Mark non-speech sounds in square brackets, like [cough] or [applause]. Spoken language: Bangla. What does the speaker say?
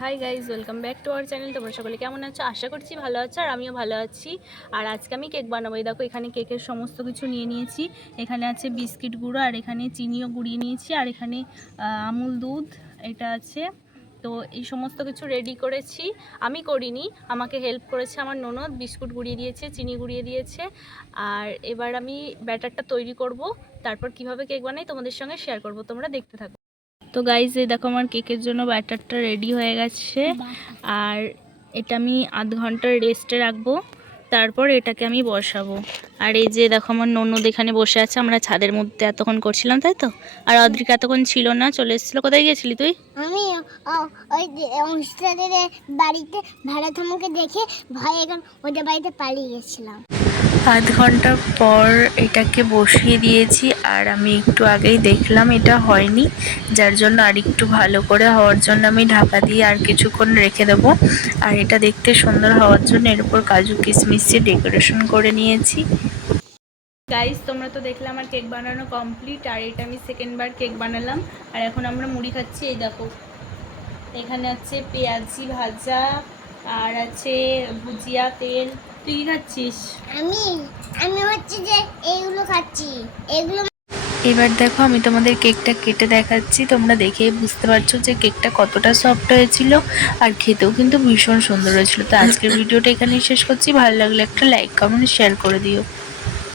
Hi guys welcome back to our channel তোমরা সকলে কেমন আছো? আশা করছি ভালো আছো আর আমিও ভালো আছি। আর আজকে আমি কেক বানাবো। এই দেখো, এখানে কেকের সমস্ত কিছু নিয়ে নিয়েছি। এখানে আছে বিস্কিট গুঁড়ো, আর এখানে চিনিও গুঁড়িয়ে নিয়েছি। আর এখানে আমুল দুধ, এটা আছে। তো এই সমস্ত কিছু রেডি করেছি। আমি করিনি, আমাকে হেল্প করেছে আমার ননদ। বিস্কুট গুঁড়িয়ে দিয়েছে, চিনি গুঁড়িয়ে দিয়েছে। আর এবার আমি ব্যাটারটা তৈরি করব। তারপর কীভাবে কেক বানাই তোমাদের সঙ্গে শেয়ার করব। তোমরা দেখতে থাকো। তো গাইজ এই দেখো আমার কেকের জন্য ব্যাটারটা রেডি হয়ে গেছে। আর এটা আমি আধ ঘণ্টার রেস্টে রাখব। তারপর এটাকে আমি বসাবো। আর এই যে দেখো আমার ননদ এখানে বসে আছে, আমরা ছাদের মধ্যে এতক্ষণ করছিলাম, তাই তো? আর অদ্রিকা এতক্ষণ ছিল না, চলে এসেছিল। কোথায় গিয়েছিলি তুই? আমি ওই অনুষ্ঠানের বাড়িতে ভাড়া থামাকে দেখে ভয়ে এখন ওদের বাড়িতে পালিয়ে গেছিলাম। আধ ঘণ্টা পর এটাকে বসিয়ে দিয়েছি আর আমি একটু আগেই দেখলাম এটা হয়নি, যার জন্য আর একটু ভালো করে হওয়ার জন্য আমি ঢাকা দিয়ে আর কিছুক্ষণ রেখে দেবো। আর এটা দেখতে সুন্দর হওয়ার জন্য এর উপর কাজু কিশমিশ দিয়ে ডেকোরেশন করে নিয়েছি। গাইজ তোমরা তো দেখলে আমার কেক বানানো কমপ্লিট আর এটা আমি সেকেন্ড বার কেক বানালাম। আর এখন আমরা মুড়ি খাচ্ছি, এই দেখো। এখানে আছে পেঁয়াজি ভাজা আর আছে ভুজিয়া তেল। তুই কি খাচ্ছিস? আমি আমি হচ্ছে যে এইগুলো খাচ্ছি। এগুলো এবার দেখো আমি তোমাদের কেকটা কেটে দেখাচ্ছি। তোমরা দেখেই বুঝতে পারছ যে কেকটা কতটা সফট হয়েছিল আর খেতেও কিন্তু ভীষণ সুন্দর হয়েছিল। তো আজকের [laughs] ভিডিওটা এখানেই শেষ করছি। ভালো লাগলে একটা লাইক কমেন্ট শেয়ার করে দিও।